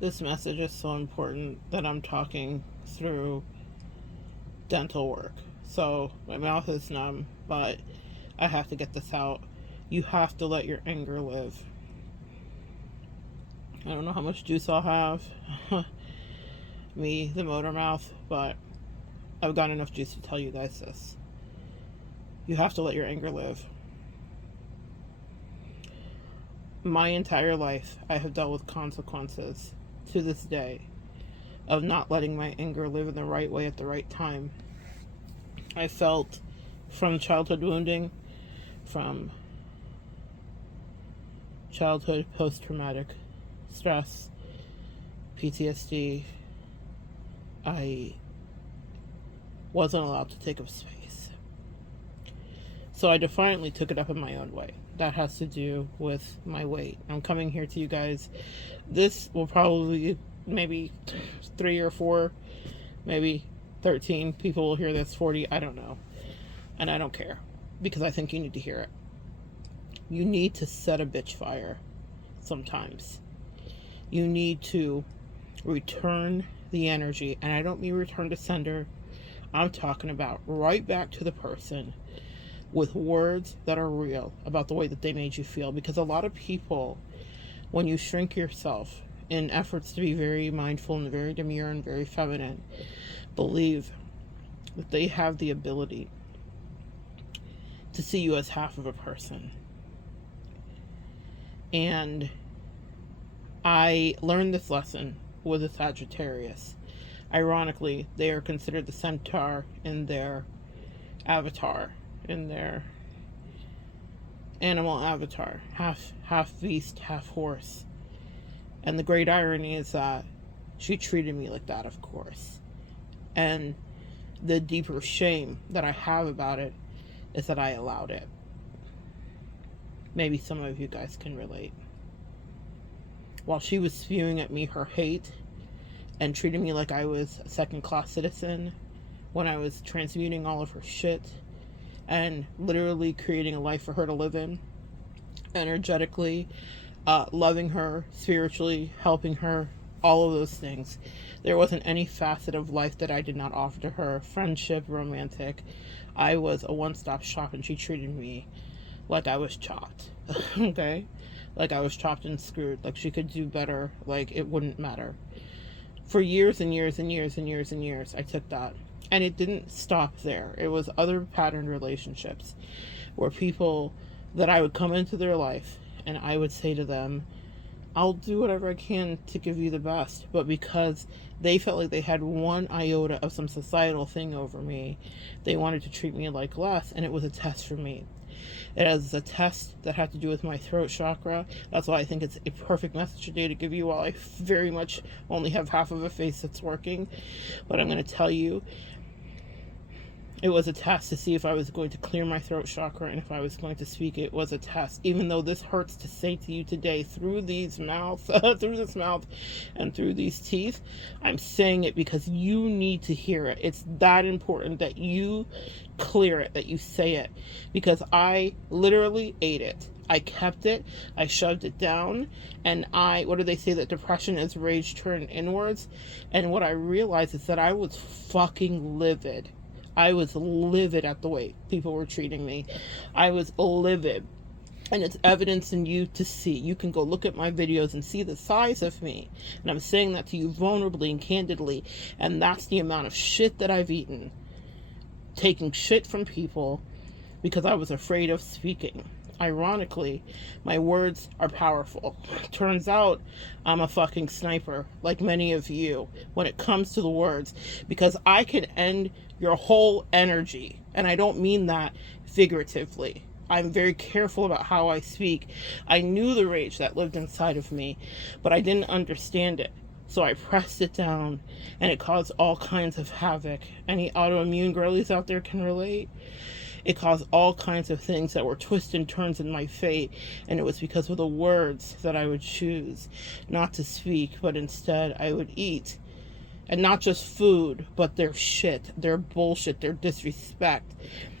This message is so important that I'm talking through dental work. So my mouth is numb, but I have to get this out. You have to let your anger live. I don't know how much juice I'll have. Me, the motor mouth, but I've got enough juice to tell you guys this. You have to let your anger live. My entire life, I have dealt with consequences to this day of not letting my anger live in the right way at the right time. I felt from childhood wounding, from childhood post-traumatic stress, PTSD, I wasn't allowed to take up space. So I defiantly took it up in my own way. That has to do with my weight. I'm coming here to you guys. This will probably maybe 3 or 4, maybe 13 people will hear this, 40, I don't know. And I don't care because I think you need to hear it. You need to set a bitch fire sometimes. You need to return the energy, and I don't mean return to sender. I'm talking about right back to the person with words that are real about the way that they made you feel. Because a lot of people, when you shrink yourself in efforts to be very mindful and very demure and very feminine, believe that they have the ability to see you as half of a person. And I learned this lesson with a Sagittarius. Ironically, they are considered the centaur in their avatar, in their animal avatar, half beast, half horse. And the great irony is that she treated me like that, of course. And the deeper shame that I have about it is that I allowed it. Maybe some of you guys can relate. While she was spewing at me her hate and treating me like I was a second-class citizen, when I was transmuting all of her shit and literally creating a life for her to live in, energetically, loving her, spiritually, helping her, all of those things. There wasn't any facet of life that I did not offer to her. Friendship, romantic. I was a one-stop shop, and she treated me like I was chopped. Okay? Like I was chopped and screwed. Like she could do better. Like it wouldn't matter. For years and years and years and years and years, I took that. And it didn't stop there. It was other patterned relationships where people that I would come into their life and I would say to them, I'll do whatever I can to give you the best. But because they felt like they had one iota of some societal thing over me, they wanted to treat me like less, and it was a test for me. It was a test that had to do with my throat chakra. That's why I think it's a perfect message today to give you, while I very much only have half of a face that's working. But I'm going to tell you, it was a test to see if I was going to clear my throat chakra and if I was going to speak. It was a test. Even though this hurts to say to you today through these mouth, through this mouth and through these teeth, I'm saying it because you need to hear it. It's that important that you clear it, that you say it. Because I literally ate it. I kept it, I shoved it down, and what do they say, that depression is rage turned inwards? And what I realized is that I was fucking livid. I was livid at the way people were treating me. I was livid. And it's evidence in you to see. You can go look at my videos and see the size of me. And I'm saying that to you vulnerably and candidly. And that's the amount of shit that I've eaten. Taking shit from people because I was afraid of speaking. Ironically, my words are powerful. Turns out I'm a fucking sniper, like many of you, when it comes to the words, because I can end your whole energy. And I don't mean that figuratively. I'm very careful about how I speak. I knew the rage that lived inside of me, but I didn't understand it. So I pressed it down, and it caused all kinds of havoc. Any autoimmune girlies out there can relate. It caused all kinds of things that were twists and turns in my fate, and it was because of the words that I would choose not to speak, but instead I would eat And not just food, but their shit, their bullshit, their disrespect.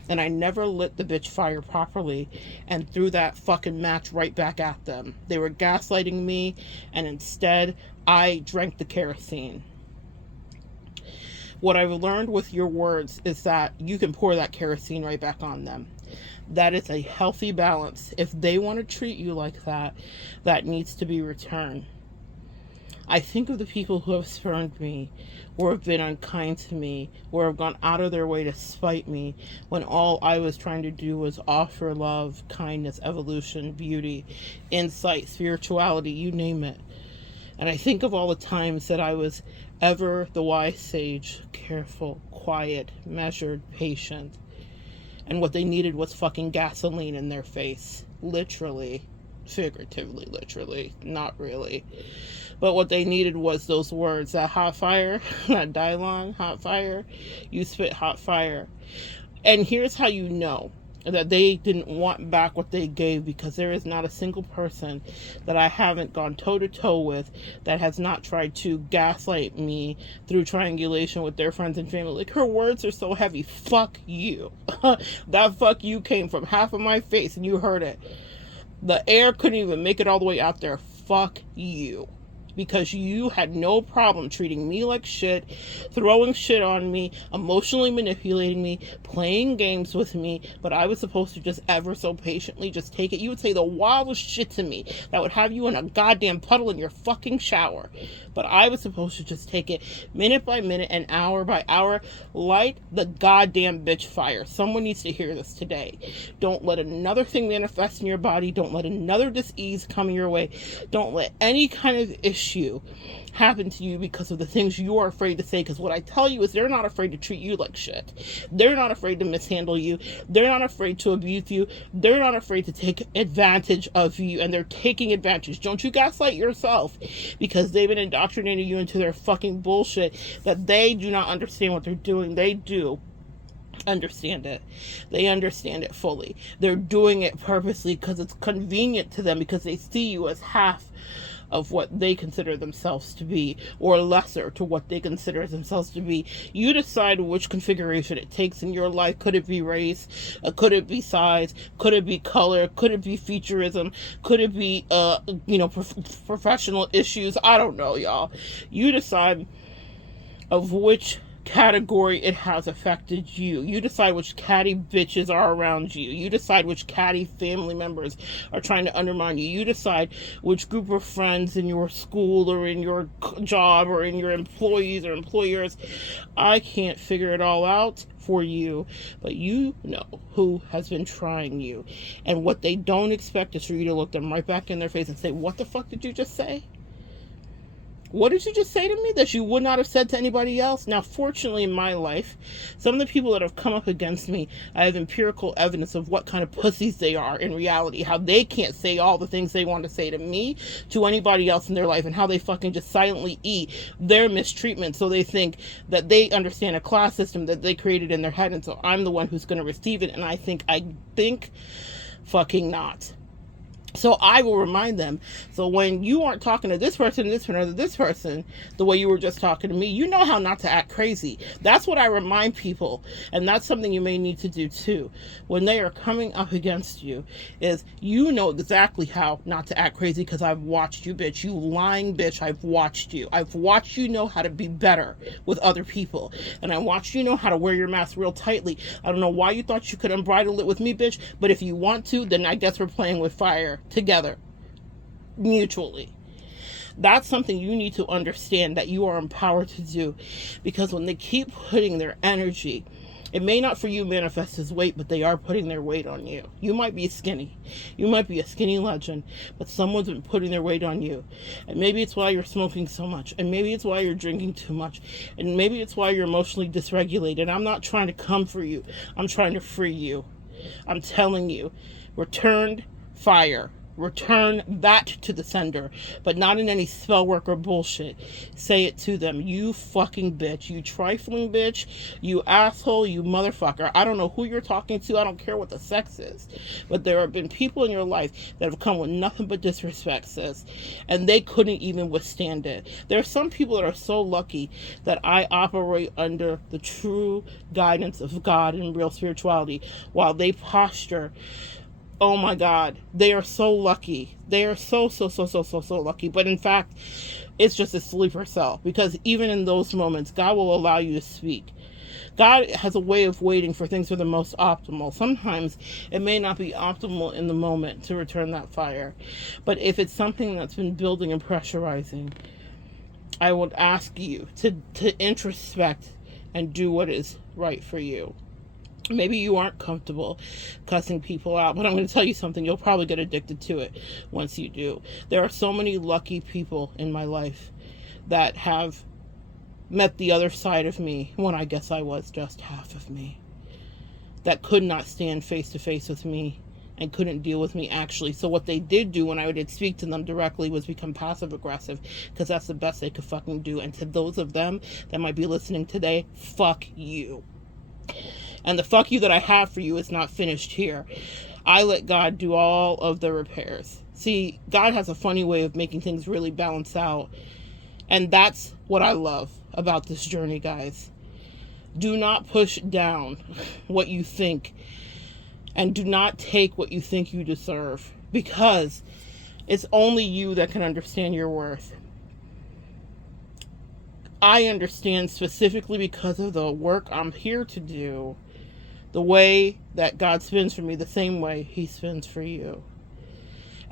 And I never lit the bitch fire properly and threw that fucking match right back at them. They were gaslighting me, and instead I drank the kerosene. What I've learned with your words is that you can pour that kerosene right back on them. That is a healthy balance. If they want to treat you like that, that needs to be returned. I think of the people who have spurned me, or have been unkind to me, or have gone out of their way to spite me, when all I was trying to do was offer love, kindness, evolution, beauty, insight, spirituality, you name it. And I think of all the times that I was ever the wise sage, careful, quiet, measured, patient. And what they needed was fucking gasoline in their face. Literally. Figuratively, literally. Not really. But what they needed was those words. That hot fire, that Dylon, hot fire. You spit hot fire. And here's how you know that they didn't want back what they gave, because there is not a single person that I haven't gone toe-to-toe with that has not tried to gaslight me through triangulation with their friends and family. Like, her words are so heavy. Fuck you. That fuck you came from half of my face and you heard it. The air couldn't even make it all the way out there. Fuck you. Because you had no problem treating me like shit, throwing shit on me, emotionally manipulating me, playing games with me, but I was supposed to just ever so patiently just take it. You would say the wildest shit to me that would have you in a goddamn puddle in your fucking shower. But I was supposed to just take it minute by minute and hour by hour. Light the goddamn bitch fire. Someone needs to hear this today. Don't let another thing manifest in your body. Don't let another dis-ease come your way. Don't let any kind of issue happen to you because of the things you are afraid to say. Because what I tell you is they're not afraid to treat you like shit. They're not afraid to mishandle you. They're not afraid to abuse you. They're not afraid to take advantage of you, and they're taking advantage. Don't you gaslight yourself, because they've been indoctrinating you into their fucking bullshit that they do not understand what they're doing. They do understand it. They understand it fully. They're doing it purposely because it's convenient to them, because they see you as half of what they consider themselves to be, or lesser to what they consider themselves to be. You decide which configuration it takes in your life. Could it be race? Could it be size? Could it be color? Could it be featureism? Could it be professional issues? I don't know, y'all. You decide of which category it has affected you. You decide which catty bitches are around you. You decide which catty family members are trying to undermine you. You decide which group of friends in your school or in your job or in your employees or employers. I can't figure it all out for you, but you know who has been trying you. And what they don't expect is for you to look them right back in their face and say, what the fuck did you just say? What did you just say to me that you would not have said to anybody else? Now, fortunately, in my life, some of the people that have come up against me, I have empirical evidence of what kind of pussies they are in reality, how they can't say all the things they want to say to me, to anybody else in their life, and how they fucking just silently eat their mistreatment so they think that they understand a class system that they created in their head, and so I'm the one who's going to receive it, and I think fucking not. So I will remind them. So when you aren't talking to this person, this person, the way you were just talking to me, you know how not to act crazy. That's what I remind people. And that's something you may need to do too. When they are coming up against you, is you know exactly how not to act crazy, because I've watched you, bitch. You lying bitch. I've watched you. I've watched you know how to be better with other people. And I watched you know how to wear your mask real tightly. I don't know why you thought you could unbridle it with me, bitch. But if you want to, then I guess we're playing with fire together, mutually. That's something you need to understand, that you are empowered to do, because when they keep putting their energy, it may not for you manifest as weight, but they are putting their weight on you. You might be skinny. You might be a skinny legend, but someone's been putting their weight on you. And maybe it's why you're smoking so much. And maybe it's why you're drinking too much. And maybe it's why you're emotionally dysregulated. I'm not trying to come for you. I'm trying to free you. I'm telling you, returned fire. Return that to the sender, but not in any spell work or bullshit. Say it to them. You fucking bitch. You trifling bitch. You asshole. You motherfucker. I don't know who you're talking to. I don't care what the sex is. But there have been people in your life that have come with nothing but disrespect, sis. And they couldn't even withstand it. There are some people that are so lucky that I operate under the true guidance of God and real spirituality while they posture. Oh my God, they are so lucky. They are so lucky. But in fact, it's just a sleeper cell, because even in those moments, God will allow you to speak. God has a way of waiting for things that are the most optimal. Sometimes it may not be optimal in the moment to return that fire. But if it's something that's been building and pressurizing, I would ask you to introspect and do what is right for you. Maybe you aren't comfortable cussing people out, but I'm going to tell you something. You'll probably get addicted to it once you do. There are so many lucky people in my life that have met the other side of me when I guess I was just half of me, that could not stand face to face with me and couldn't deal with me actually. So what they did do when I did speak to them directly was become passive aggressive, because that's the best they could fucking do. And to those of them that might be listening today, fuck you. And the fuck you that I have for you is not finished here. I let God do all of the repairs. See, God has a funny way of making things really balance out. And that's what I love about this journey, guys. Do not push down what you think, and do not take what you think you deserve, because it's only you that can understand your worth. I understand specifically because of the work I'm here to do, the way that God spins for me, the same way he spins for you.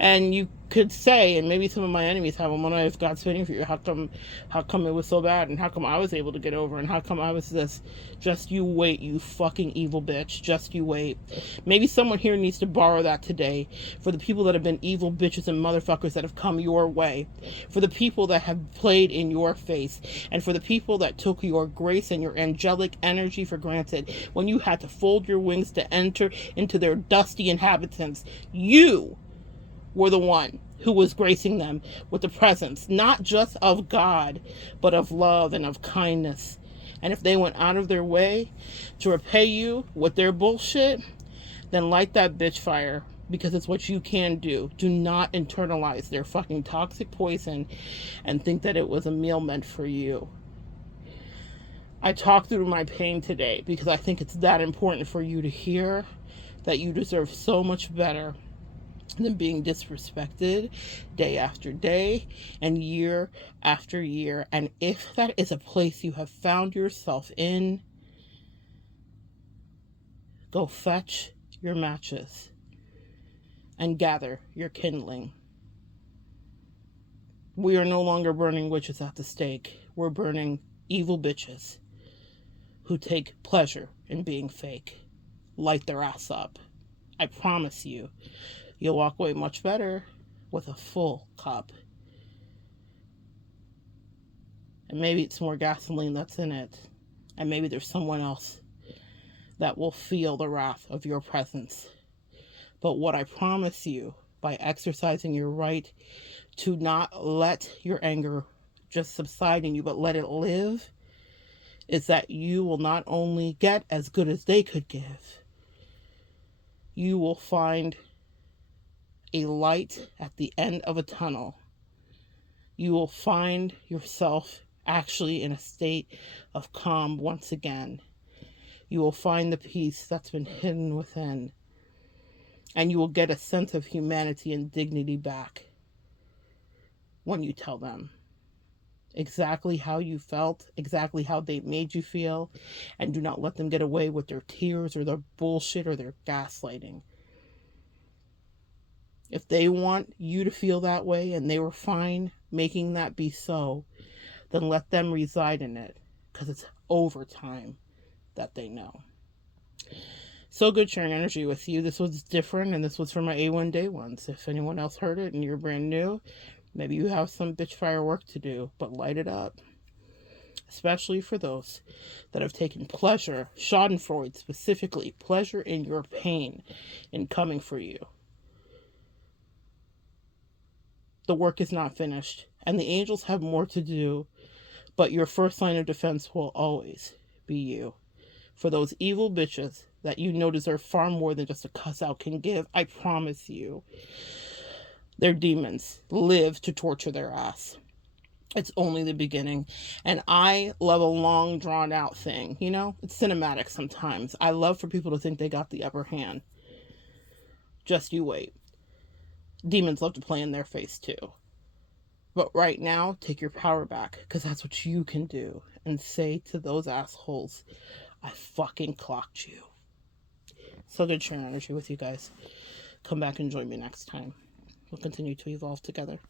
And you could say, and maybe some of my enemies have them, well, if God's spinning for you, how come it was so bad? And how come I was able to get over? And how come I was this? Just you wait, you fucking evil bitch. Just you wait. Maybe someone here needs to borrow that today for the people that have been evil bitches and motherfuckers that have come your way, for the people that have played in your face, and for the people that took your grace and your angelic energy for granted when you had to fold your wings to enter into their dusty inhabitants. You were the one who was gracing them with the presence, not just of God, but of love and of kindness. And if they went out of their way to repay you with their bullshit, then light that bitch fire, because it's what you can do. Do not internalize their fucking toxic poison and think that it was a meal meant for you. I talked through my pain today because I think it's that important for you to hear that you deserve so much better than being disrespected day after day and year after year. And if that is a place you have found yourself in, go fetch your matches and gather your kindling. We are no longer burning witches at the stake. We're burning evil bitches who take pleasure in being fake. Light their ass up. I promise you, you'll walk away much better with a full cup. And maybe it's more gasoline that's in it. And maybe there's someone else that will feel the wrath of your presence. But what I promise you, by exercising your right to not let your anger just subside in you, but let it live, is that you will not only get as good as they could give, you will find a light at the end of a tunnel. You will find yourself actually in a state of calm once again. You will find the peace that's been hidden within. And you will get a sense of humanity and dignity back when you tell them exactly how you felt, exactly how they made you feel, and do not let them get away with their tears or their bullshit or their gaslighting. If they want you to feel that way and they were fine making that be so, then let them reside in it, because it's overtime that they know. So good sharing energy with you. This was different, and this was for my A1 day ones. If anyone else heard it and you're brand new, maybe you have some bitch fire work to do, but light it up. Especially for those that have taken pleasure, Schadenfreude specifically, pleasure in your pain in coming for you. The work is not finished, and the angels have more to do, but your first line of defense will always be you. For those evil bitches that you know deserve far more than just a cuss out can give, I promise you, their demons live to torture their ass. It's only the beginning. And I love a long, drawn out thing. You know, it's cinematic sometimes. I love for people to think they got the upper hand. Just you wait. Demons love to play in their face too. But right now, take your power back, because that's what you can do. And say to those assholes, I fucking clocked you. So good sharing energy with you guys. Come back and join me next time. We'll continue to evolve together.